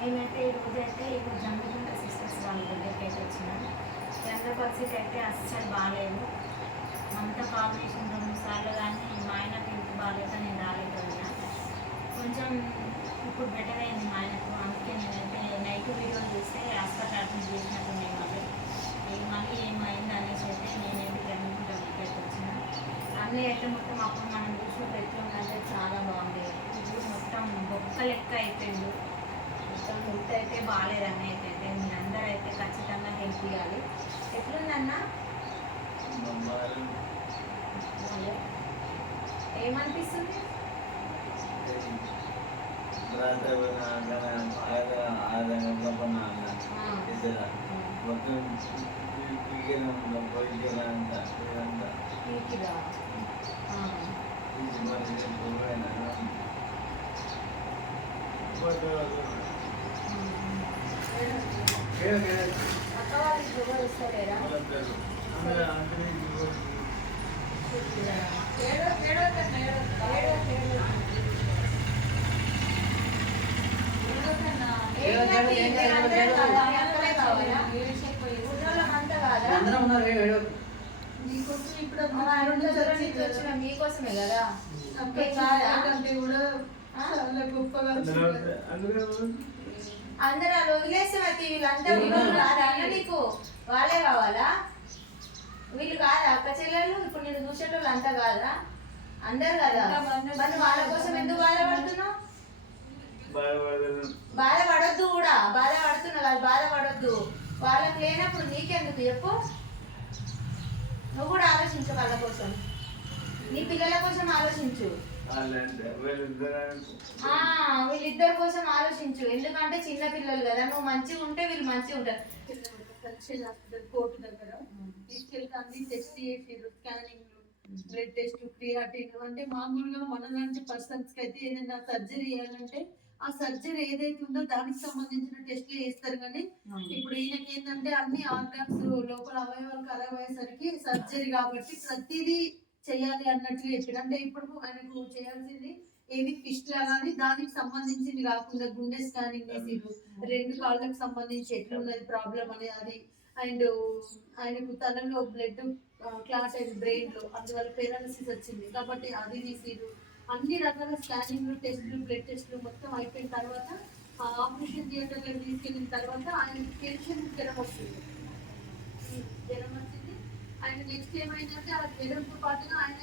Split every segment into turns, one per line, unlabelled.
మేమైతే ఈ రోజు అయితే ఇప్పుడు జమ్మిగుంట సిస్టర్స్ వాళ్ళ దగ్గరికి అయితే వచ్చినాం. జనరల్ పరిస్థితి అయితే అస్సలు బాగాలేదు అంతా కాంబినేషన్ రెండు సార్లు కానీ మా ఆయనకు ఇంత బాగాలేదు నేను రాలేకపోయినా కొంచెం ఇప్పుడు బెటర్ అయింది మా ఆయనకు. అందుకే నేనైతే నైట్ వీడియోలు చూస్తే హాస్పిటల్ అడ్మిట్ చేసినట్టు మేము మళ్ళీ ఏ మళ్ళీ ఏమైంది అనేసి అయితే నేనైతే జమ్మిగుంట దగ్గరికి వచ్చిన. అన్నీ అయితే మొత్తం అప్పుడు మనం చూసినప్పుడు ఎట్లుందంటే చాలా బాగుండేది ఇప్పుడు మొత్తం బొక్క లెక్క అయిపోయింది. మొత్తం హెల్త్ అయితే బాగాలేదు అన్నయ్య అయితే మీ అందరూ అయితే ఖచ్చితంగా హెల్ప్ ఇవ్వాలి. ఎట్లుందన్న. ఏమనిపిస్తుంది? ఆ, పీకిదా? ఆ, అందరం
ఉన్నారు
మీకోసం ఇప్పుడు
వచ్చిన మీకోసమే కదా
కూడా గొప్పగా
అందరూ అలా వదిలేస్తే మరి వీళ్ళంతా వీళ్ళు కాదా అన్న నీకు? వాళ్ళే కావాలా? వీళ్ళు కాదా? అక్క చెల్లెళ్ళు ఇప్పుడు నేను చూసేటోళ్ళు అంతా కాదా అందరు కదా. మరి వాళ్ళ కోసం ఎందుకు బాధపడుతున్నావు? బాధపడొద్దు కూడా. బాధపడుతున్నావు కాదు బాధపడొద్దు. వాళ్ళకి లేనప్పుడు నీకెందుకు? చెప్పు. నువ్వు కూడా ఆలోచించు వాళ్ళ కోసం. నీ పిల్లల కోసం ఆలోచించు. వీళ్ళిద్దరి కోసం ఆలోచించు. ఎందుకంటే చిన్న పిల్లలు కదా. నువ్వు మంచిగా ఉంటే వీళ్ళు మంచిగా ఉంటారు.
కోర్టు దగ్గర తీసుకెళ్తే అన్ని టెస్ట్ చేసిర్రు స్కానింగ్ బ్లడ్ టెస్ట్ క్రియాటిన్ అంటే మామూలుగా మన లాంటి పర్సన్స్కి అయితే ఏదైనా సర్జరీ చేయాలంటే ఆ సర్జరీ ఏదైతే ఉందో దానికి సంబంధించిన టెస్ట్లు చేస్తారు కానీ ఇప్పుడు ఈయనకి ఏంటంటే అన్ని ఆర్గాన్స్ లోపల అవయవాలు ఖరాబ్ అయ్యేసరికి సర్జరీ కాబట్టి ప్రతిదీ చేయాలి అన్నట్లు చెప్పారు అంటే ఇప్పుడు ఆయనకు చేయాల్సింది ఏది ఫిస్ట్ లాగానే దానికి సంబంధించింది కాకుండా గుండె స్కానింగ్ చేసిర్రు రెండు కాళ్ళకు సంబంధించి ఎట్లున్నది ప్రాబ్లం అనేది అది అండ్ ఆయనకు తలలో బ్లడ్ క్లాట్ అయింది బ్రెయిన్లో అందువల్ల పెరాలసిస్ వచ్చింది. కాబట్టి అది తీసిరు. అన్ని రకాల స్కానింగ్లు టెస్ట్లు బ్లడ్ టెస్ట్లు మొత్తం అయిపోయిన తర్వాత ఆపరేషన్ థియేటర్లో తీసుకెళ్ళిన తర్వాత ఆయన టెన్షన్ జ్వరం వస్తుంది. జ్వరం ఆయన నెక్స్ట్ ఏమైందంటే ఆ జ్వరంతో పాటుగా ఆయన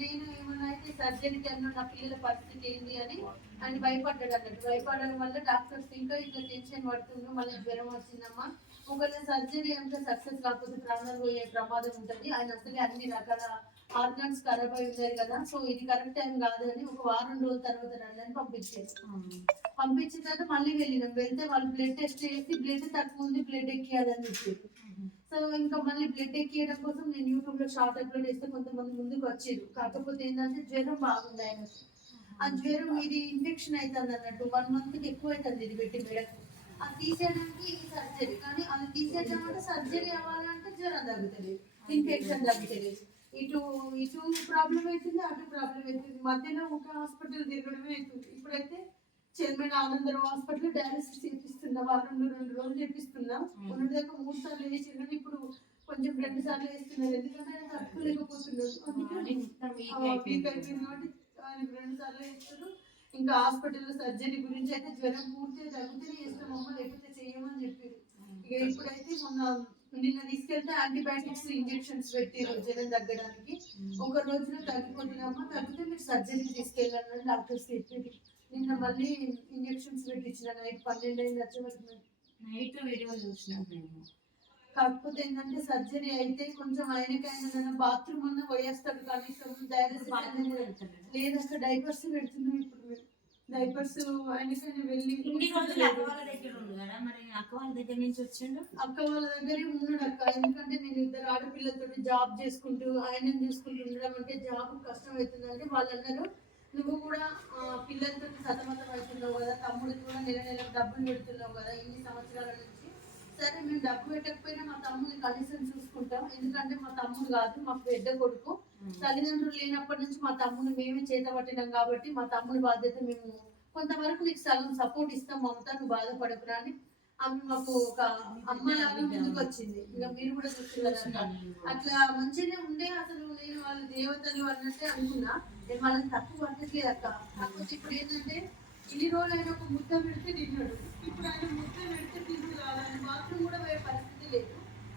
నేను ఏమన్నా అయితే సర్జరీకి అన్న నా పిల్లల పరిస్థితి ఏంటి అని ఆయన భయపడ్డాడు అన్నట్టు. భయపడడం వల్ల డాక్టర్స్ ఇంకా ఇట్లా టెన్షన్ పడుతుండ్రు మళ్ళీ జ్వరం వచ్చిందమ్మా. ఒకవేళ సర్జరీ అంతా సక్సెస్ కాకపోతే ప్రాణాలు పోయే ప్రమాదం ఉంటుంది. ఆయన అసలే అన్ని రకాల ఆర్గాన్స్ ఖరాబ్ అయి ఉన్నాయి కదా. సో ఇది కరెక్ట్ టైం కాదు అని ఒక వారం రోజుల తర్వాత రండి పంపించారు. పంపించిన తర్వాత మళ్ళీ వెళ్ళినాం. వెళ్తే వాళ్ళు బ్లడ్ టెస్ట్ చేసి బ్లడ్ తక్కువ ఉంది బ్లడ్ ఎక్కియాలని చెప్పారు. సో ఇంకా మళ్ళీ బ్లడ్ ఎక్కియడం కోసం నేను యూట్యూబ్లో షార్ట్ అప్లోడ్ చేస్తే కొంతమంది ముందుకు వచ్చారు. కాకపోతే ఏంటంటే జ్వరం బాగుంది ఆయన. ఆ జ్వరం ఇది ఇన్ఫెక్షన్ అవుతుంది అన్నట్టు. వన్ మంత్కి ఎక్కువ అవుతుంది ఇది పెట్టి మేడకు అది తీసేయడానికి ఈ సర్జరీ కానీ అది తీసేయడం అంటే సర్జరీ అవ్వాలంటే జ్వరం తగ్గుతుంది ఇన్ఫెక్షన్ తగ్గుతుంది ఇటు ఇటు ప్రాబ్లం అవుతుంది అటు ప్రాబ్లం అవుతుంది. మధ్యలో ఒక హాస్పిటల్ తిరగడమే అవుతుంది. ఇప్పుడైతే చెల్మెడ ఆనందరావు హాస్పిటల్ డయాలసిస్ చేపిస్తున్నా వారంలో రెండు రోజులు చేపిస్తున్నా. మొన్నటి దాకా మూడు సార్లు వేసి కానీ ఇప్పుడు కొంచెం రెండు సార్లు వేస్తున్నారు ఎందుకంటే ఆయన తట్టుకోలేకపోతున్నారు అందుకే రెండు సార్లు వేస్తారు ఇంకా హాస్పిటల్లో సర్జరీ గురించి అయితే జ్వరం పూర్తిగా తగ్గితేనే చేస్తామమ్మ లేకపోతే చేయమని చెప్పారు. ఇక ఇప్పుడైతే మొన్న నిన్న తీసుకెళ్తే యాంటీబయాటిక్స్ ఇంజెక్షన్స్ పెట్టారు జ్వరం తగ్గడానికి. ఒక రోజులో తగ్గిపోతుందమ్మా. తగ్గితే మీరు సర్జరీకి తీసుకెళ్ళాలని డాక్టర్స్ చెప్పారు. నిన్న మళ్ళీ ఇంజెక్షన్స్ పెట్టించిన నైట్ పన్నెండు అయింది వచ్చే వరకు.
నైట్ వీడియో చూసినాం మేము
కాకపోతే ఏంటంటే సర్జరీ అయితే కొంచెం ఆయనకైనా బాత్రూమ్ అన్న పోయేస్తాడు కనీసం
వెళ్తున్నాడా?
లేదు అక్కడ డైపర్స్ పెడుతున్నాం ఇప్పుడు డైపర్స్ ఆయనకైనా వెళ్ళి
ఇన్ని రోజులు అక్క వాళ్ళ దగ్గర కదా మరి అక్క వాళ్ళ దగ్గర నుంచి వచ్చిండు
అక్క వాళ్ళ దగ్గరే ఉన్నాడు అక్క ఎందుకంటే నేను ఇద్దరు ఆడపిల్లలతో జాబ్ చేసుకుంటూ ఆయన చూసుకుంటూ ఉండడం అంటే జాబ్ కష్టం అవుతుంది అంటే వాళ్ళు అన్నారు నువ్వు కూడా పిల్లలతో సతమతం అవుతున్నావు కదా తమ్ముడికి కూడా నెల నెల డబ్బులు పెడుతున్నావు కదా ఇన్ని సంవత్సరాల నుంచి. సరే మేము డబ్బు పెట్టకపోయినా మా తమ్ముడిని కనీసం చూసుకుంటాం. ఎందుకంటే మా తమ్ముడు కాదు మా పెద్ద కొడుకు. తల్లిదండ్రులు లేనప్పటి నుంచి మా తమ్ముడు మేమే చేత పట్టినాం కాబట్టి మా తమ్ముడి బాధ్యత మేము కొంతవరకు నీకు సగం సపోర్ట్ ఇస్తాం మమత నువ్వు బాధపడకురా అని ఆమె మాకు ఒక అమ్మలాగా ముందుకు వచ్చింది. ఇక మీరు కూడా చూస్తున్నారు. అట్లా మంచిగానే ఉండే అసలు నేను వాళ్ళ దేవతలు అన్నట్టే అనుకున్నా. నేను వాళ్ళని తప్పు పట్టట్లేదు అక్క. కాకపోతే ఇప్పుడు ఏంటంటే ఇన్ని రోజులు ఆయన ఒక ముద్ద పెడితే తిన్నాడు ఇప్పుడు ఆయన ముద్ద పెడితే తిండి రావాలి బాత్రూమ్ కూడా పోయే పరిస్థితి లేదు.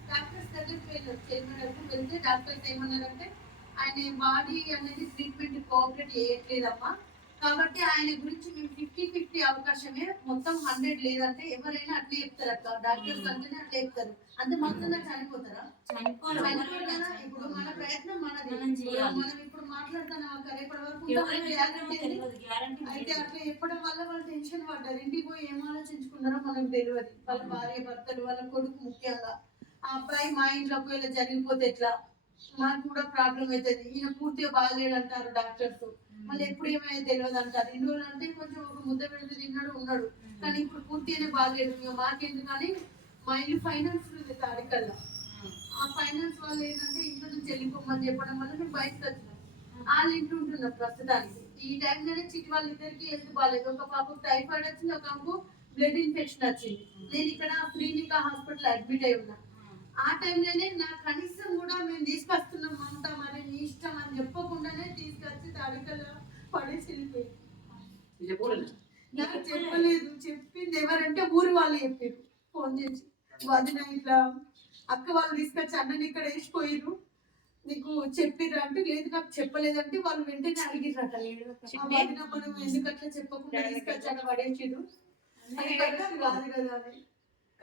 డాక్టర్స్ దగ్గరికి వెళ్ళారు చైర్మన్ వెళ్తే డాక్టర్స్ ఏమన్నారంటే ఆయన బాడీ అనేది ట్రీట్మెంట్ కోఆపరేట్ చేయట్లేదమ్మా. కాబట్టి ఆయన గురించి మేము ఫిఫ్టీ ఫిఫ్టీ అవకాశమే. మొత్తం హండ్రెడ్ లేదంటే ఎవరైనా అట్లే చెప్తారు అక్క. డాక్టర్స్ అంటేనే అట్లే చెప్తారు. అంత మాత్రం చనిపోతారా? ఇప్పుడు మన ప్రయత్నం మనది.
మనం.
మనం ఇప్పుడు మాట్లాడుతున్నాం రేపటి వరకు అయితే అట్లా చెప్పడం వల్ల వాళ్ళు టెన్షన్ పడ్డారు. ఇంటికి పోయి ఏం ఆలోచించుకున్నారో మనకు తెలియదు. వాళ్ళ భార్య భర్తలు వాళ్ళ కొడుకు ముఖ్యంగా. ఆ అబ్బాయి మా ఇంట్లో ఒకవేళ జరిగిపోతే ఎట్లా? మాకు కూడా ప్రాబ్లం అవుతుంది. ఈయన పూర్తిగా బాగాలేడు అంటారు డాక్టర్స్ మళ్ళీ ఎప్పుడు ఏమైనా తెలియదు అంటారు ఇన్ని రోజులు అంటే కొంచెం ఒక ముద్ద పెడితే తిన్నాడు ఉన్నాడు కానీ ఇప్పుడు పూర్తిగానే బాగాలేడు ఇక మాకెందుకు కానీ మా ఇల్లు ఫైనాన్స్ ఉంది తాడికల్లా. ఆ ఫైనాన్స్ వాళ్ళు ఏంటంటే ఇంట్లో నుంచి వెళ్ళిపోమని చెప్పడం వల్ల మేము బయటకు వచ్చినాం. వాళ్ళ ఇంట్లో ఉంటున్నాం ప్రస్తుతానికి. ఈ టైంలోనే చిట్టి వాళ్ళ ఇద్దరికి హెల్త్ బాగాలేదు. ఒక పాపకు టైఫాయిడ్ వచ్చింది ఒక ఆమెకు బ్లడ్ ఇన్ఫెక్షన్ వచ్చింది. నేను ఇక్కడ క్లినిక్ హాస్పిటల్ అడ్మిట్ అయి ఉన్నా. ఆ టైంలోనే నా కనీసం కూడా మేము తీసుకొస్తున్నాం మమత మరి నీ ఇష్టం అని చెప్పకుండానే తీసుకొచ్చి తాడికల్లా పడేసి వెళ్ళిపోయింది నాకు చెప్పలేదు. చెప్పింది ఎవరంటే ఊరు వాళ్ళు చెప్పారు. ఫోన్ చేసి వదిన ఇట్లా అక్క వాళ్ళు తీసుకొచ్చి అన్నని ఇక్కడ వేసిపోయారు నీకు చెప్పిర్రు అంటే లేదు నాకు చెప్పలేదంటే వాళ్ళు వెంటనే అడిగిర్రట. వదిన మనం ఎందుకు అట్లా చెప్పకుండా తీసుకొచ్చి అన్న పడేసిరు అది కదా అని.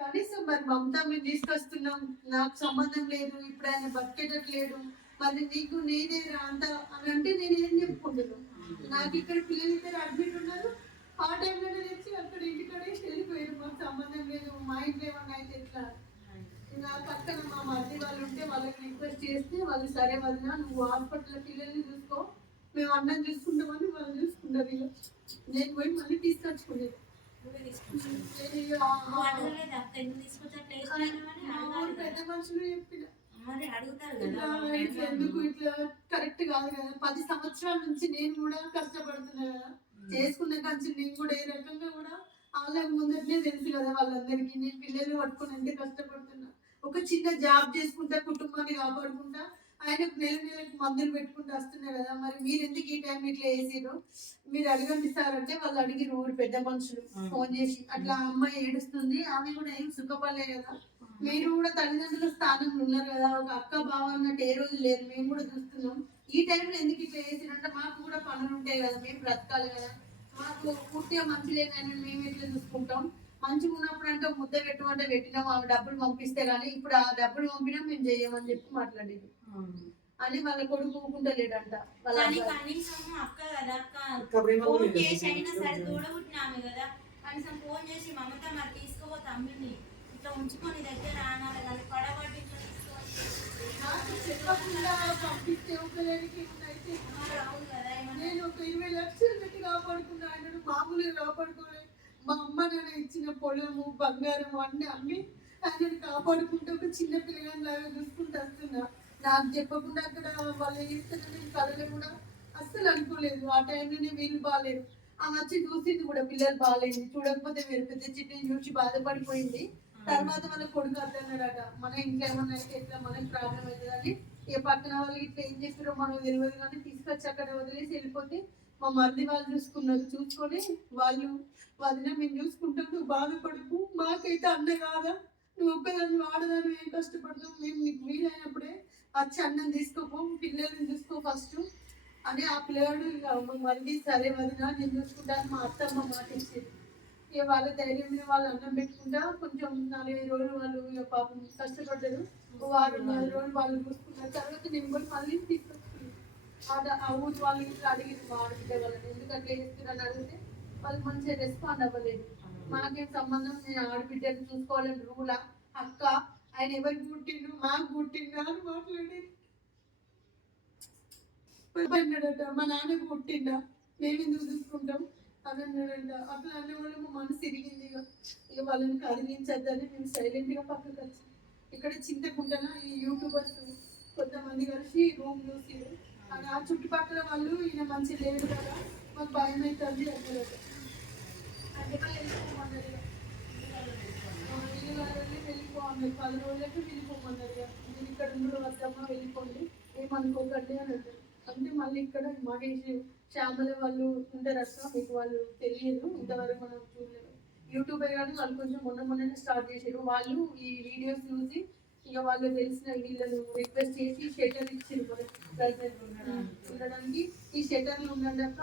కనీసం మరి మమతా మేము తీసుకొస్తున్నాం. నాకు సంబంధం లేదు ఇప్పుడు ఆయన బతికేటట్లేడు మరి నీకు నేనే రా అంత అని అంటే నేను ఏం చెప్పుకుంటున్నాను నాకు ఇక్కడ పిల్లలు ఇద్దరు అడ్మిట్ ఉన్నారు. ఆ టైంలోనే తెచ్చి అక్కడ ఇంటికాడే వెళ్ళిపోయారు. మాకు సంబంధం లేదు మా ఇంట్లో ఏమన్నా అయితే ఎట్లా? నా పక్కన మా మధ్య వాళ్ళు ఉంటే వాళ్ళకి రిక్వెస్ట్ చేస్తే వాళ్ళు సరే వదిన నువ్వు హాస్పిటల్ పిల్లల్ని చూసుకో. మేము అన్నం చూసుకుంటామని వాళ్ళు చూసుకుంటారు. నేను పోయి మళ్ళీ తీసుకొచ్చుకునేది
ఎందుకు
పెద్ద మనుషులు చెప్పిన
మరి అడుగుతారు
ఇట్లా
కదా
ఇట్లా ఎందుకు ఇట్లా కరెక్ట్ కాదు కదా పది సంవత్సరాల నుంచి నేను కూడా కష్టపడుతున్నా. కదా చేసుకున్న కంచి నేను కూడా ఏ రకంగా కూడా వాళ్ళకి ముందరనే తెలుసు కదా వాళ్ళందరికీ నేను పిల్లలు పట్టుకుని ఎంత కష్టపడుతున్నా ఒక చిన్న జాబ్ చేసుకుంటా కుటుంబాన్ని కాపాడుకుంటా ఆయనకు నెల నెలకు మందులు పెట్టుకుంటూ వస్తున్నారు కదా మరి మీరు ఎందుకు ఈ టైం ఇట్లా వేసిరు మీరు అడగండి సార్ అంటే వాళ్ళు అడిగిరు ఊరు పెద్ద మనుషులు ఫోన్ చేసి. అట్లా అమ్మాయి ఏడుస్తుంది ఆమె కూడా ఏం సుఖపడలే కదా. మీరు కూడా తల్లిదండ్రుల స్థానంలో ఉన్నారు కదా ఒక అక్క బావ అన్నట్టు ఏ రోజు లేదు మేము కూడా చూస్తున్నాం. ఈ టైంలో ఎందుకు ఇట్లా చేసిరంటే మాకు కూడా పనులు ఉంటాయి కదా మేము బ్రతకాలి కదా. మాకు పూర్తిగా మంచి లేదని మేము ఎట్లా చూసుకుంటాం? మంచిగా ఉన్నప్పుడు అంటే ముద్ద పెట్టమంటే పెట్టినాం ఆమె డబ్బులు పంపిస్తే కానీ ఇప్పుడు ఆ డబ్బులు పంపినా మేము చెయ్యమని చెప్పి మాట్లాడేది. అని వాళ్ళ కొడుకు ఊకుంటలేడంట.
కనీసం అక్క కదా ఫోన్. చేసి అయినా సరే తోడబుట్టినాము కదా. కనీసం ఫోన్ చేసి మమత మరి ఇట్లా ఉంచుకొని దగ్గర అనాలి కదా
చెప్పకుండా పంపిస్తే ఒకరికి నేను ఒక ఇరవై లక్షలు పెట్టి కాపాడుకున్నా ఆయనను మామూలుగా కాపాడుకోలేదు. మా అమ్మ నాన్న ఇచ్చిన పొలము బంగారం అన్ని అమ్మి ఆయనను కాపాడుకుంటూ ఒక చిన్న పిల్లగాని లాగా చూసుకుంటూ వస్తున్నా. నాకు చెప్పకుండా అక్కడ వాళ్ళు ఇస్తున్న నేను కళలు కూడా. అస్సలు అనుకోలేదు. ఆ టైంలోనే వీళ్ళు బాగాలేరు. ఆమె వచ్చి చూసింది కూడా పిల్లలు బాగాలేదు. చూడకపోతే వేరు పెద్ద చిట్టిని చూసి బాధపడిపోయింది. తర్వాత వాళ్ళ కొడుకు అర్థన్నాడట మన ఇంట్లో ఏమన్నా అయితే ఎట్లా? మనకి ప్రాబ్లం అవుతుందని. ఏ పక్కన వాళ్ళు ఇట్లా ఏం చేస్తారో మనకు తెలియదు కానీ తీసుకొచ్చి అక్కడ వదిలేసి వెళ్ళిపోతే మా మరిది వాళ్ళు చూసుకున్నారు చూసుకొని వాళ్ళు వదిన మేము చూసుకుంటాం నువ్వు బాధపడకు మాకైతే అన్న కాదా? నువ్వు ఒక్కదాన్ని వాడదాన్ని ఏం కష్టపడతావు? మేము నీకు వీలైనప్పుడే వచ్చి అన్నం తీసుకోపో పిల్లల్ని చూసుకో ఫస్ట్ అని ఆ పిల్లడు ఇక మా సరే వదిన నేను చూసుకుంటాను మా అత్తమ్మ మాట ఇచ్చేది. ఇక వాళ్ళ ధైర్యం మీద వాళ్ళు అన్నం పెట్టుకుంటా కొంచెం నాలుగైదు రోజులు వాళ్ళు పాపం కష్టపడ్డారు. వారు వారం నాలుగు రోజులు వాళ్ళు చూసుకున్నారు తర్వాత నేను కూడా మళ్ళీ తీసుకు ఆ- వాళ్ళు ఇంట్లో అడిగింది మా ఆడబిడ్డ వాళ్ళని. ఎందుకు అట్లా చేస్తున్నారని అడిగితే వాళ్ళు మంచిగా రెస్పాండ్ అవ్వలేదు. మాకేం సంబంధం? నేను ఆడబిడ్డని చూసుకోవాలని రూలా. అక్క ఆయన ఎవరికి పుట్టిండు మాకు పుట్టిండు అని మాట్లాడేది అన్నాడట మా నాన్నకు పుట్టిండా. మేము ఎందుకు చూసుకుంటాం? అని అన్నాడంట అట్లా అనే వాళ్ళు మా మనసు తిరిగింది ఇక ఇక వాళ్ళని కదిలించద్దని మేము సైలెంట్గా పక్కకు వచ్చాం. ఇక్కడ చింతకుంటన ఈ యూట్యూబర్స్ కొంతమంది కలిసి రూమ్ చూసి ఆ చుట్టుపక్కల వాళ్ళు ఈయన మంచి లేడు కదా మాకు భయం అవుతుంది అన్నారట వెళ్ళిపోమన్నారు పది రోజులకి వెళ్ళిపోమన్నారు నేను మీరు ఇక్కడ ఉండడం వద్దమ్మా వెళ్ళిపోండి. ఏమనుకోకండి అని అన్నారు. అంటే మళ్ళీ ఇక్కడ మహేష్ శ్యామల వాళ్ళు ఉంటారు అక్క? మీకు వాళ్ళు తెలియదు ఇంతవరకు మనం చూడలేదు. యూట్యూబ్ కానీ వాళ్ళు కొంచెం మొన్న మొన్ననే స్టార్ట్ చేశారు. వాళ్ళు ఈ వీడియోస్ చూసి ఇక వాళ్ళు తెలిసిన వీళ్ళను రిక్వెస్ట్ చేసి షెటర్ ప్రజెంట్ ఉండడానికి. ఈ షెటర్లు ఉండడాక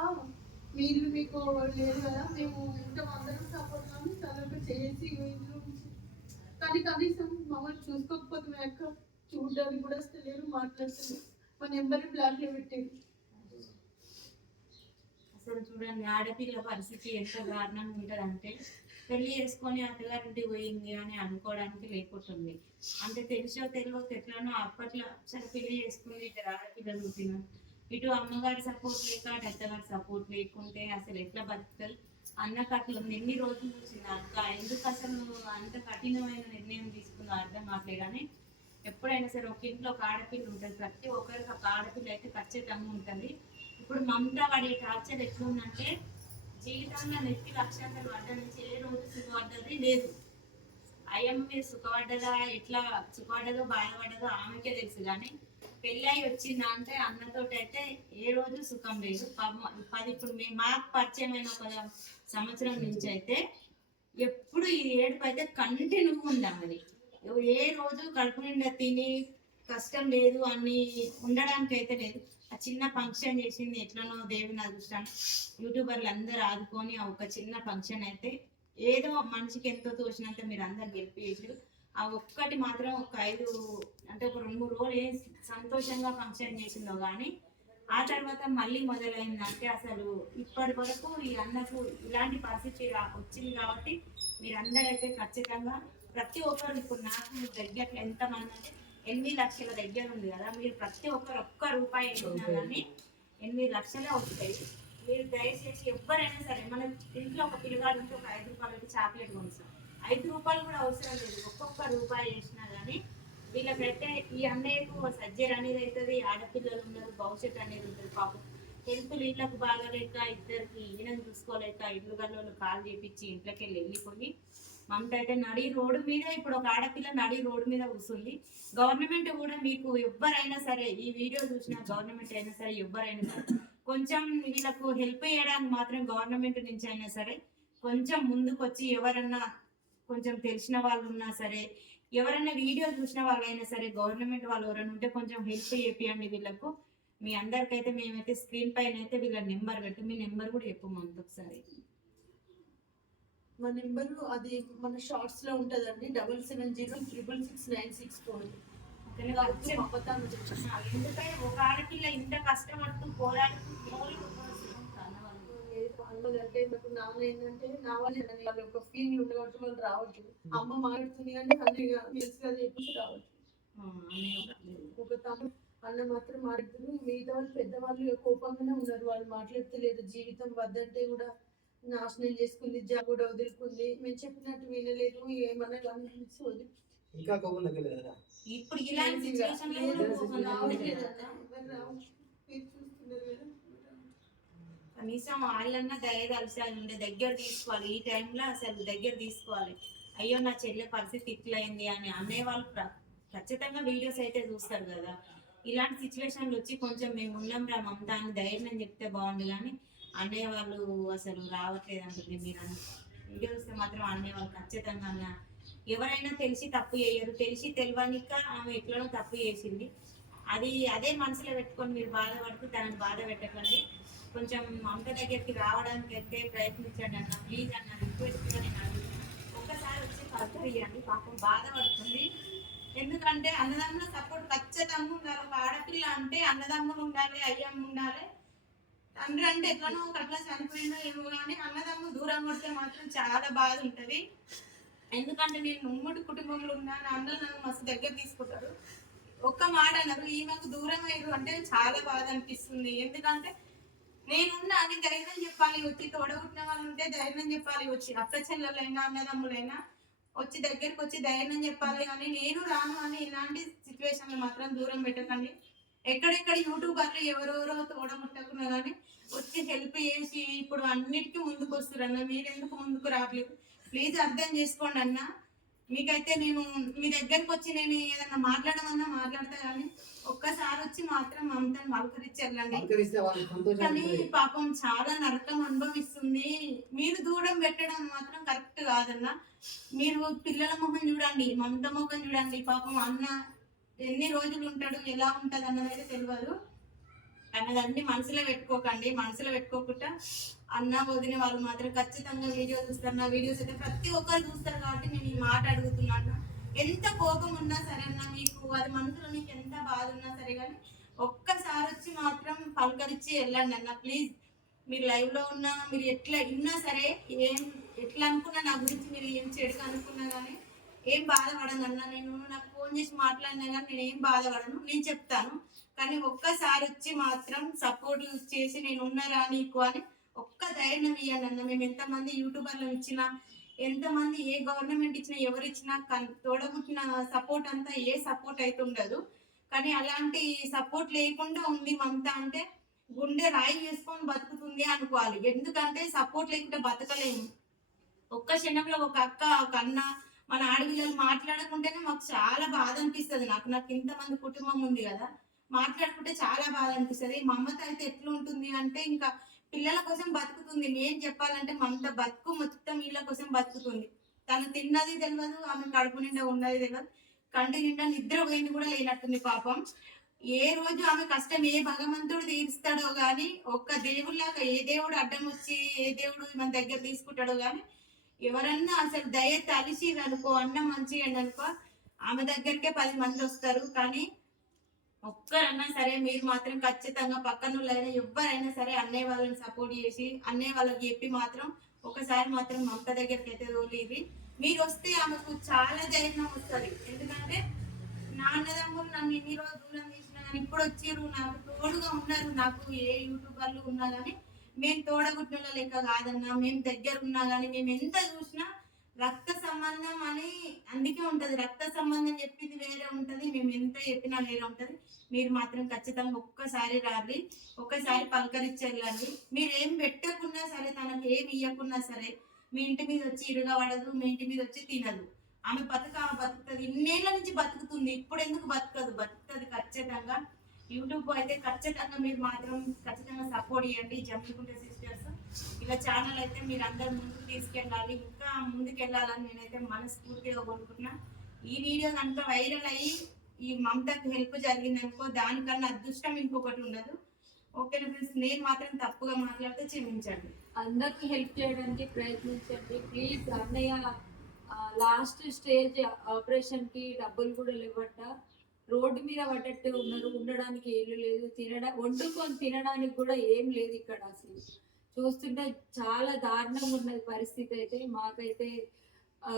మీరు మీకు లేదు కదా మేము ఇంత అందరం సపోర్ట్ చదువు చేసి ఇంట్లో కానీ కనీసం మమ్మల్ని చూసుకోకపోతే అక్క చూడడానికి కూడా వస్తలేరు మాట్లాడతలేరు మా నెంబర్ బ్లాక్లో పెట్టారు.
అసలు చూడండి ఆడపిల్ల పరిస్థితి ఎంత దారుణంగా ఉంటుందంటే పెళ్ళి చేసుకొని అత్తగారింటికి పోయింది అని అనుకోవడానికి లేకుంటుంది. అంటే తెలిసో తెలియక ఎట్లనో అప్పట్లో సరే పెళ్ళి చేసుకుంది ఇద్దరు ఆడపిల్లలు పుట్టిన ఇటు అమ్మగారి సపోర్ట్ లేక అటు అత్తగారి సపోర్ట్ లేకుంటే అసలు ఎట్లా బతుకుతారు? అన్న కట్లం ఎన్ని రోజులు చూసింది అక్క? ఎందుకు అసలు అంత కఠినమైన నిర్ణయం తీసుకుందో అర్థం కావట్లేదు కానీ ఎప్పుడైనా సరే ఒక ఇంట్లో ఒక ఆడపిల్ల ఉంటుంది. ప్రతి ఒక్కరికి ఒక ఆడపిల్ల అయితే ఖచ్చితంగా ఉంటుంది. ఇప్పుడు మమత వాడి టార్చర్ ఎట్లుందంటే జీవితంలో నెత్తి లక్షాంతలు పడ్డ నుంచి ఏ రోజు సుఖపడ్డది లేదు. అయ్యమ్మ సుఖపడ్డదా ఎట్లా సుఖపడ్డదో బాధపడ్డదో ఆమెకే తెలుసు. కానీ పెళ్ళి వచ్చిందా అంటే అన్నతోటి అయితే ఏ రోజు సుఖం లేదు. పది ఇప్పుడు మేము మాకు పరిచయమైన ఒక సంవత్సరం నుంచి అయితే ఎప్పుడు ఈ ఏడుపు అయితే కంటిన్యూ ఉండాలి ఏ రోజు కడుపు నిండా తిని కష్టం లేదు అని ఉండడానికి అయితే లేదు. చిన్న ఫంక్షన్ చేసింది ఎట్లనో దేవుని అదృష్టం యూట్యూబర్లు అందరూ ఆదుకొని ఆ ఒక చిన్న ఫంక్షన్ అయితే ఏదో మనిషికి ఎంతో తోచినంత మీరు అందరు గెలిపి ఆ ఒక్కటి మాత్రం ఒక ఐదు అంటే ఒక రెండు మూడు రోజులు ఏం సంతోషంగా ఫంక్షన్ చేసిందో కానీ ఆ తర్వాత మళ్ళీ మొదలైందంటే అసలు ఇప్పటి వరకు ఈ అన్నకు ఇలాంటి పరిస్థితి వచ్చింది కాబట్టి మీరందరైతే ఖచ్చితంగా ప్రతి ఒక్కరు ఇప్పుడు నాకు దగ్గర ఎంతమంది అంటే ఎనిమిది లక్షల దగ్గర ఉంది కదా మీరు ప్రతి ఒక్కరు ఒక్క రూపాయి కానీ ఎనిమిది లక్షలే వస్తాయి. మీరు దయచేసి ఎవరైనా సరే మన ఇంట్లో ఒక పిల్లగాడు ఉంటే ఒక ఐదు రూపాయలకి చాక్లెట్ కొనిస్తాం ఐదు రూపాయలు కూడా అవసరం లేదు. ఒక్కొక్క రూపాయి వేసినా కానీ వీళ్ళకైతే ఈ అన్నయ్యకు సర్జరీ అనేది అవుతుంది ఆడపిల్లలు ఉన్నారు భవిష్యత్తు అనేది ఉంటుంది పాపం. హెల్త్ వీళ్ళకు బాగాలేక ఇద్దరికి ఈయనను చూసుకోలేక ఇల్లు గల్లోళ్ళు కాల్ చేపించి ఇంట్లోకి వెళ్ళి వెళ్ళిపోయి మమత అయితే నడి రోడ్డు మీద ఇప్పుడు ఒక ఆడపిల్ల నడి రోడ్డు మీద కూర్చుంది గవర్నమెంట్ కూడా మీకు ఎవ్వరైనా సరే ఈ వీడియో చూసిన గవర్నమెంట్ అయినా సరే ఎవ్వరైనా సరే కొంచెం వీళ్ళకు హెల్ప్ చేయడానికి మాత్రం గవర్నమెంట్ నుంచి అయినా సరే కొంచెం ముందుకు వచ్చి ఎవరన్నా కొంచెం తెలిసిన వాళ్ళు ఉన్నా సరే ఎవరైనా వీడియో చూసిన వాళ్ళైనా సరే గవర్నమెంట్ వాళ్ళు ఎవరైనా ఉంటే కొంచెం హెల్ప్ చేపియండి వీళ్ళకు. మీ అందరికైతే మేమైతే స్క్రీన్ పైన అయితే వీళ్ళ నెంబర్ పెట్టి మీ నెంబర్ కూడా చెప్పు మనతో ఒకసారి.
మా నెంబర్ అది మన షార్ట్స్లో ఉంటదండి. Double seven zero triple six nine six four.
ఎందుకంటే ఒక ఆడపిల్ల ఇంత కష్టపడుతూ
నాకు నాన్న ఏంటంటే నా వాళ్ళు రావచ్చు. అమ్మ మాట్లాడుతుంది కానీ అన్ని తెలుసు కదా చెప్పేసి రావచ్చు.
అనే
ఒక అన్న మాత్రం మాట్లాడుతున్నారు మిగతా వాళ్ళు పెద్దవాళ్ళు కోపంగానే ఉన్నారు. వాళ్ళు మాట్లాడతలేరు జీవితం వద్దంటే కూడా నాశనం చేసుకుంది జాబ్ కూడా వదులుకుంది. మేము చెప్పినట్టు వినలేదు ఏమన్నా వదిలి
ఇంకా కోపం తగ్గలేదా
ఇప్పుడు ఇలాంటి లో అక్క. కనీసం వాళ్ళన్నా దయదలసాలు ఉండే దగ్గర తీసుకోవాలి. ఈ టైంలో అసలు దగ్గర తీసుకోవాలి. అయ్యో నా చెల్లె పరిస్థితి ఇట్లయింది అని అనేవాళ్ళు ఖచ్చితంగా వీడియోస్ అయితే చూస్తారు కదా. ఇలాంటి సిచ్యువేషన్లు వచ్చి కొంచెం మేము ఉన్నాం రా మమతా అని ధైర్యం చెప్తే బాగుండు కానీ అన్నయ్య వాళ్ళు అసలు రావట్లేదు అంటుంది మీరు అన్న వీడియో చూస్తే మాత్రం అన్నయ్య వాళ్ళు ఖచ్చితంగా ఎవరైనా తెలిసి తప్పు చేయరు. తెలిసి తెలియనిక ఆమె ఎట్లనో తప్పు చేసింది. అది అదే మనసులో పెట్టుకొని మీరు బాధపడుతూ తనని బాధ పెట్టకండి. కొంచెం మమత దగ్గరికి రావడానికి అయితే ప్రయత్నించండి అన్న. ప్లీజ్ అన్న రిక్వెస్ట్ నేను ఒక్కసారి వచ్చి కలుపురియండి పాపం బాధపడుతుంది. ఎందుకంటే అన్నదమ్ముల సపోర్ట్ ఖచ్చితంగా ఉండాలి. ఒక ఆడపిల్ల అంటే అన్నదమ్ములు ఉండాలి అయ్యమ్మ ఉండాలి. తండ్రి అంటే ఎట్లనో ఒక అట్లా చనిపోయినా ఏమో కానీ అన్నదమ్ము దూరం కొడితే మాత్రం చాలా బాధ ఉంటుంది ఎందుకంటే నేను ఉమ్మడి కుటుంబంలో ఉన్నాను అందరూ నన్ను మస్తు దగ్గర తీసుకుంటారు. ఒక్క మాట అన్నారు ఈమెకు దూరం అయ్యారు అంటే చాలా బాధ అనిపిస్తుంది. ఎందుకంటే నేనున్నా అని ధైర్యం చెప్పాలి వచ్చి తోడగొట్టిన వాళ్ళు ఉంటే ధైర్యం చెప్పాలి వచ్చి అక్క చెల్లెలైనా అన్నదమ్ములైనా వచ్చి దగ్గరికి వచ్చి ధైర్యం చెప్పాలి కానీ నేను రాను అని ఇలాంటి సిచ్యువేషన్లు మాత్రం దూరం పెట్టకండి. ఎక్కడెక్కడ యూట్యూబర్లు ఎవరెవరో తోడముట్టకున్నా కానీ వచ్చి హెల్ప్ చేసి ఇప్పుడు అన్నిటికీ ముందుకు వస్తారు అన్న మీరు ఎందుకు ముందుకు రావట్లేదు? ప్లీజ్ అర్థం చేసుకోండి అన్న. మీకైతే నేను మీ దగ్గరకు వచ్చి నేను ఏదన్నా మాట్లాడమన్నా మాట్లాడతా కానీ ఒక్కసారి వచ్చి మాత్రం మమతను
సంతోషం
కానీ పాపం చాలా నరకం అనుభవిస్తుంది. మీరు దూరం పెట్టడం మాత్రం కరెక్ట్ కాదన్న. మీరు పిల్లల ముఖం చూడండి మమత ముఖం చూడండి పాపం అన్న ఎన్ని రోజులు ఉంటాడు ఎలా ఉంటుంది అన్నది అయితే తెలియదు అన్నదన్నీ మనసులో పెట్టుకోకండి. మనసులో పెట్టుకోకుండా అన్న వదిన వాళ్ళు మాత్రం ఖచ్చితంగా వీడియో చూస్తారు నా వీడియోస్ అయితే ప్రతి ఒక్కరు చూస్తారు కాబట్టి నేను ఈ మాట అడుగుతున్నాను. ఎంత కోపం ఉన్నా సరే అన్న మీకు అది మనసులో నీకు ఎంత బాధ ఉన్నా సరే కానీ ఒక్కసారి వచ్చి మాత్రం పలకరించి వెళ్ళండి అన్న ప్లీజ్. మీరు లైవ్లో ఉన్నా మీరు ఎట్లా ఉన్నా సరే ఏం ఎట్లా అనుకున్నా నా గురించి మీరు ఏం చెడుగా అనుకున్నా కానీ ఏం బాధపడను అన్న నేను నాకు ఫోన్ చేసి మాట్లాడినా కానీ నేను ఏం బాధపడను. నేను చెప్తాను. కానీ ఒక్కసారి వచ్చి మాత్రం సపోర్ట్ చేసి నేను ఉన్నారా నీకు అని ఒక్క ధైర్యం ఇవ్వాలన్న మేము ఎంతమంది యూట్యూబర్లు ఇచ్చినా ఎంతమంది ఏ గవర్నమెంట్ ఇచ్చినా ఎవరు ఇచ్చినా కన్- తోడబుట్టిన సపోర్ట్ అంతా ఏ సపోర్ట్ అయితే ఉండదు. కానీ అలాంటి సపోర్ట్ లేకుండా ఉంది మమత అంటే గుండె రాయి చేసుకొని బతుకుతుంది అనుకోవాలి. ఎందుకంటే సపోర్ట్ లేకుండా బతకలేము. ఒక్క క్షణంలో ఒక అక్క ఒక అన్న మన ఆడపిల్లలు మాట్లాడకుంటేనే మాకు చాలా బాధ అనిపిస్తుంది. నాకు నాకు ఇంతమంది కుటుంబం ఉంది కదా మాట్లాడుకుంటే చాలా బాధ అనిపిస్తుంది. మమత అయితే ఎట్లా ఉంటుంది అంటే ఇంకా పిల్లల కోసం బతుకుతుంది. నేను చెప్పాలంటే మమత బతుకు మొత్తం వీళ్ళ కోసం బతుకుతుంది. తను తిన్నది తెలియదు ఆమె కడుపు నిండా ఉన్నది తెలియదు కంటి నిండా నిద్ర పోయింది కూడా లేనట్టుంది పాపం. ఏ రోజు ఆమె కష్టం ఏ భగవంతుడు తీరుస్తాడో గాని ఒక్క దేవుళ్ళగా ఏ దేవుడు అడ్డం వచ్చి ఏ దేవుడు మన దగ్గర తీసుకుంటాడో గాని ఎవరన్నా అసలు దయ తలిసి అనుకో అన్నం మంచిగా అనుకో ఆమె దగ్గరికే పది మంది వస్తారు. కానీ ఒక్కరన్నా సరే మీరు మాత్రం ఖచ్చితంగా పక్కనులైనా ఎవరైనా సరే అన్నయ్య వాళ్ళని సపోర్ట్ చేసి అన్నయ్య వాళ్ళకి చెప్పి మాత్రం ఒకసారి మాత్రం మమత దగ్గరికి అయితే తోలిది మీరు వస్తే ఆమెకు చాలా ధైర్యం వస్తుంది. ఎందుకంటే నాన్నదమ్ములు నన్ను ఎన్ని రోజులు దూరం చేసిన కానీ ఇప్పుడు వచ్చారు నాకు తోడుగా ఉన్నారు నాకు ఏ యూట్యూబర్లు ఉన్నా కానీ మేము తోడగుట్టిన లెక్క కాదన్నా మేము దగ్గర ఉన్నా కానీ మేము ఎంత చూసినా రక్త సంబంధం అని అందుకే ఉంటుంది. రక్త సంబంధం చెప్పింది వేరే ఉంటుంది మేము ఎంత చెప్పినా వేరే ఉంటుంది. మీరు మాత్రం ఖచ్చితంగా ఒక్కసారి రాలి ఒక్కసారి పలకరించి మీరు ఏం పెట్టకున్నా సరే తనకు ఏం ఇవ్వకున్నా సరే మీ ఇంటి మీద వచ్చి ఇరుగా పడదు మీ ఇంటి మీద వచ్చి తినదు. ఆమె బతుక ఆమె బతుకుతుంది. ఇన్నేళ్ళ నుంచి బతుకుతుంది. ఇప్పుడు ఎందుకు బతకదు? బతుకుతుంది ఖచ్చితంగా. యూట్యూబ్ అయితే ఖచ్చితంగా మీరు మాత్రం ఖచ్చితంగా సపోర్ట్ చేయండి జమ్మికుంట సిస్టర్స్ ఇలా ఛానల్ అయితే మీరు అందరు ముందుకు తీసుకెళ్ళాలి ఇంకా ముందుకెళ్ళాలని నేనైతే మనస్ఫూర్తిగా కొనుక్కున్నా ఈ వీడియో కనుక వైరల్ అయ్యి ఈ మమతకు హెల్ప్ జరిగిందనుకో దానికన్నా అదృష్టం ఇంకొకటి ఉండదు. ఓకేనా ఫ్రెండ్స్ నేను మాత్రం తప్పుగా మాట్లాడితే క్షమించండి.
అందరికి హెల్ప్ చేయడానికి ప్రయత్నించండి. ప్లీజ్ అన్నయ్య లాస్ట్ స్టేజ్ ఆపరేషన్కి డబ్బులు కూడా ఇవ్వట రోడ్డు మీద పడ్డట్టు ఉన్నారు. ఉండడానికి ఏళ్ళు లేదు. తినడా వండుకొని తినడానికి కూడా ఏం లేదు ఇక్కడ అసలు. చూస్తుంటే చాలా దారుణంగా ఉన్నది పరిస్థితి అయితే. మాకైతే ఆ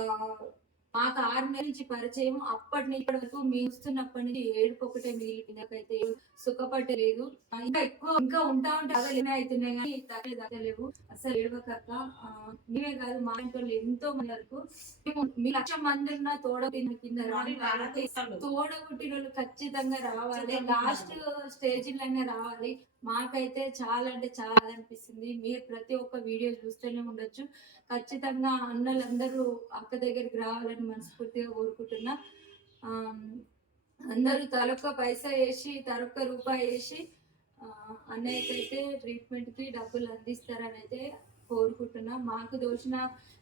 మాకు ఆరు నెలల నుంచి పరిచయం. అప్పటి నుంచి ఇప్పటి వరకు మేము చూస్తున్నప్పటి నుంచి ఏడుపు ఒకటే మిగిలింది నాకైతే సుఖపట్టలేదు. ఇంకా ఎక్కువ ఇంకా ఉంటా ఉంటే అసలు ఏమే అవుతున్నాయి కానీ తగ్గే తగ్గలేవు. అసలు ఏడవకక్క. మేమే కాదు మా ఇంట్లో ఎంతో మంది వరకు మేము మీ లక్ష మంది ఉన్న తోడ కింద రాని వాళ్ళకి తోడగుట్టిన వాళ్ళు ఖచ్చితంగా రావాలి. లాస్ట్ స్టేజ్లోనే రావాలి. మాకైతే చాలా అంటే చాలా అనిపిస్తుంది. మీరు ప్రతి ఒక్క వీడియో చూస్తూనే ఉండొచ్చు. ఖచ్చితంగా అన్నలందరూ అక్క దగ్గరికి రావాలని మనస్ఫూర్తిగా కోరుకుంటున్నా. అందరూ తలొక్క పైసా వేసి తలొక్క రూపాయి వేసి అన్నయ్యకైతే ట్రీట్మెంట్కి డబ్బులు అందిస్తారని అయితే కోరుకుంటున్నా. మాకు దోచిన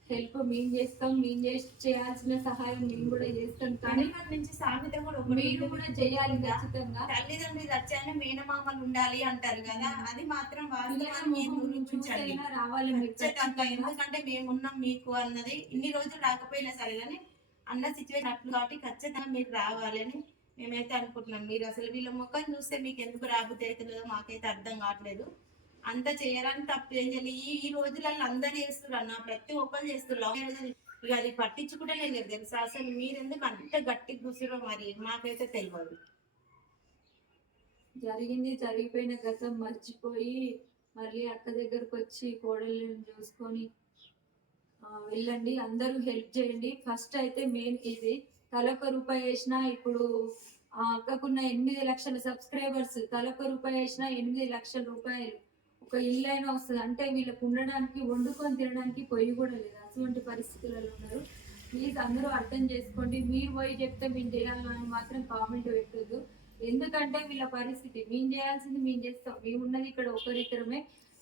హెల్ప్ మేము చేస్తాం మేము చేసి చేయాల్సిన సహాయం మేము కూడా చేస్తాం. కానీ
నుంచి సామెత కూడా
మీరు. కూడా చేయాలి ఖచ్చితంగా.
తల్లిదండ్రులు వచ్చాయని మేనమామలు ఉండాలి అంటారు కదా అది మాత్రం
చూసైనా రావాలి
ఖచ్చితంగా. ఎందుకంటే మేమున్నాం మీకు అన్నది ఇన్ని రోజులు రాకపోయినా సరే కానీ అన్న సిచ్యువేషన్ అట్లు కాబట్టి ఖచ్చితంగా మీరు రావాలని మేమైతే అనుకుంటున్నాం. మీరు అసలు వీళ్ళ ముఖం చూస్తే మీకు ఎందుకు రాబుద్ది అవుతుందో మాకైతే అర్థం కావట్లేదు. అంత చేయడానికి తప్పేం ఏం చేయాలి. ఈ ఈ రోజులలో అందరు చేస్తున్నారు అన్న ప్రతి ఒక్కరు చేస్తున్నారు ఇక అది పట్టించుకుంటే లేదు తెలుసా? అసలు మీరు ఎందుకు అంత గట్టి కూర్చురో మరి? మాకైతే తెలియదు
జరిగింది జరిగిపోయిన గతం మర్చిపోయి మళ్ళీ అక్క దగ్గరకు వచ్చి కోడళ్ళని చూసుకొని వెళ్ళండి అందరూ హెల్ప్ చేయండి. ఫస్ట్ అయితే మెయిన్ ఇది. తలొక రూపాయి వేసినా ఇప్పుడు ఆ అక్కకున్న ఎనిమిది లక్షల సబ్స్క్రైబర్స్ తలొక రూపాయి వేసినా ఎనిమిది లక్షల రూపాయలు. ఒక ఇల్లు అయినా వస్తుంది. అంటే వీళ్ళకు ఉండడానికి వండుకొని తినడానికి పొయ్యి కూడా లేదు. అటువంటి పరిస్థితులలో ఉన్నారు. ప్లీజ్ అందరూ అర్థం చేసుకోండి. మీరు పోయి చెప్తే మేము చేయాలని మాత్రం కామెంట్ పెట్టొద్దు. ఎందుకంటే వీళ్ళ పరిస్థితి మేము చేయాల్సింది మేము చేస్తాం. మేము ఉన్నది ఇక్కడ ఒకరిద్దరమే.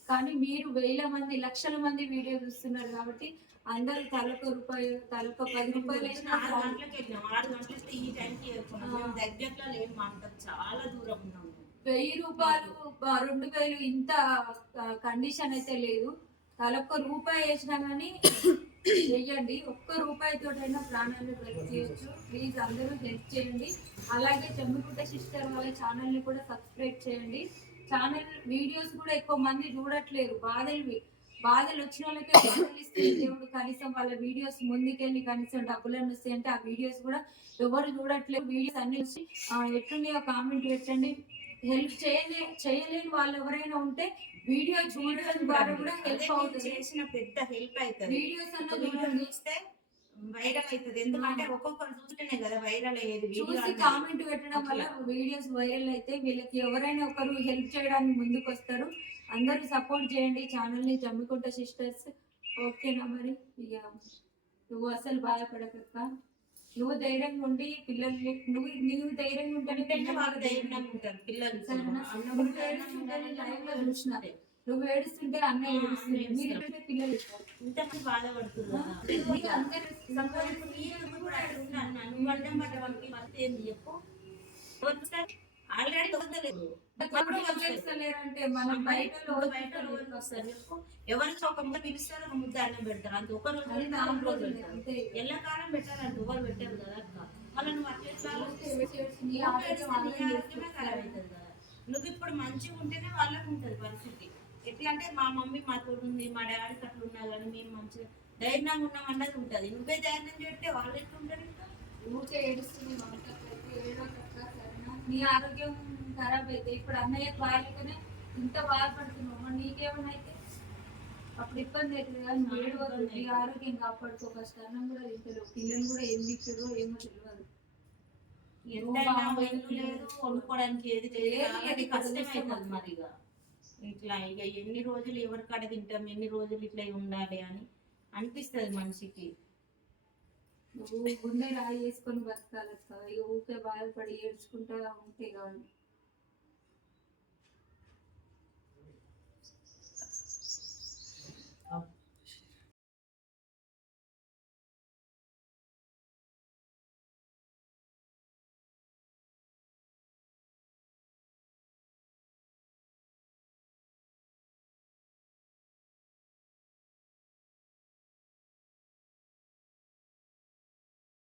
కానీ మీరు వేల మంది లక్షల మంది వీడియో చూస్తున్నారు కాబట్టి అందరూ తలొక రూపాయి తలొక పది రూపాయలు వేసినా
ఆరు. గంటలకు వెళ్ళినాం. ఆరు గంటలకి ఈ టైంకి దగ్గరలో లేము. అంత చాలా దూరం ఉన్నాము
వెయ్యి రూపాయలు రెండు వేలు ఇంత కండిషన్ అయితే లేదు. తలొక్క రూపాయి వేసినా కానీ చెయ్యండి ఒక్క రూపాయితోటైనా ప్రాణాలు బ్రతికేయచ్చు ప్లీజ్ అందరూ హెల్ప్ చేయండి. అలాగే చెమ్మిగుట్ట సిస్టర్ వాళ్ళ ఛానల్ని కూడా సబ్స్క్రైబ్ చేయండి. ఛానల్ వీడియోస్ కూడా ఎక్కువ మంది చూడట్లేరు బాధలు బాధలు వచ్చిన వాళ్ళకే బాధలు ఇస్తే దేవుడు కనీసం వాళ్ళ వీడియోస్ ముందుకెళ్ళి కనీసం డబ్బులను వస్తాయి అంటే ఆ వీడియోస్ కూడా ఎవరు చూడట్లేదు. వీడియోస్ అన్ని వచ్చి ఆ, ఎట్లున్నాయో కామెంట్ పెట్టండి. హెల్ప్ చేయలే చేయలేని వాళ్ళు ఎవరైనా ఉంటే వీడియో చూడడం ద్వారా కూడా హెల్ప్ అవుతుంది.
చేసిన పెద్ద హెల్ప్ అవుతుంది.
వీడియోస్ అన్న
వీడియో చూస్తే వైరల్ అవుతుంది. ఎందుకంటే ఒక్కొక్కరు చూస్తేనే కదా వైరల్ అయ్యేది
చూసి. కామెంట్ పెట్టడం వల్ల వీడియోస్ వైరల్ అయితే వీళ్ళకి ఎవరైనా ఒకరు హెల్ప్ చేయడానికి ముందుకు వస్తారు అందరూ సపోర్ట్ చేయండి. ఛానల్ని జమ్మికుంట సిస్టర్స్. ఓకేనా మరి? ఇక నువ్వు అసలు బాధపడకక్క నువ్వు ధైర్యంగా ఉండి పిల్లల్ని నువ్వు నువ్వు ధైర్యంగా ఉంటేనే
వాళ్ళు
పిల్లలు
ధైర్యంగా ఉంటారు పిల్లలు.
నువ్వు ఏడుస్తుంటేనే live లో చూసిన. నువ్వు ఏడుస్తుంటే అన్న ఏడుస్తుంది. పిల్లలు?
కదా.
మీకు అందరూ
సంతోషం కూడా అడుగుతున్నాను నువ్వు అడ్డం పడ్డవానికి మస్తు ఏంది చెప్పు. ఆల్రెడీ వదలలేదు
ఎప్పుడు వదిలేస్తలేరంటే మనం బయట
ఇంకా బయట రోజులు వస్తారు? చెప్పు. ఎవరి చౌకంగా పిలుస్తారో ఒక ముద్ద అన్నం పెడతారు. అంత. ఒక రోజు ఒక.
అంతే.
ఎల్లకాలం పెట్టారంట ఎవరు పెట్టారు కదా కదా. నువ్వు ఇప్పుడు మంచిగా ఉంటేనే వాళ్ళకు ఉంటుంది పరిస్థితి. ఎట్లా అంటే మా మమ్మీ మా తోడు ఉంది మా డాడీకి అట్లా ఉన్నా కానీ మేము మంచిగా ధైర్యంగా ఉన్నాం అన్నది ఉంటుంది. నువ్వే ధైర్యం చేస్తే వాళ్ళు ఎట్లా ఉంటారు ఇంకా?
ఊరికే ఏడుస్తుంది నీ ఆరోగ్యం ఖరాబ్ అయితే ఇప్పుడు అన్నయ్య బాగాలేకనే ఇంత బాధపడుతున్నావు. నీకేమైనా అయితే? అప్పుడు ఇబ్బంది అవుతుంది కదా ఏడవద్దు నీ ఆరోగ్యం కాపాడుకో ఫస్ట్. అన్నం కూడా తింటారు పిల్లలు కూడా ఏం తింటారో ఏమో తెలియదు
వండుకోవడానికి ఏది లేదు మరి ఇట్లా ఇక ఎన్ని రోజులు ఎవరి కాడ తింటాం ఎన్ని రోజులు ఇట్లా ఉండాలి అని అనిపిస్తుంది మనిషికి.
నువ్వు గుండె రాయి వేసుకొని బతకాలక్క ఇక ఊరికే బాధపడి ఏడ్చుకుంటా ఉంటే కాదు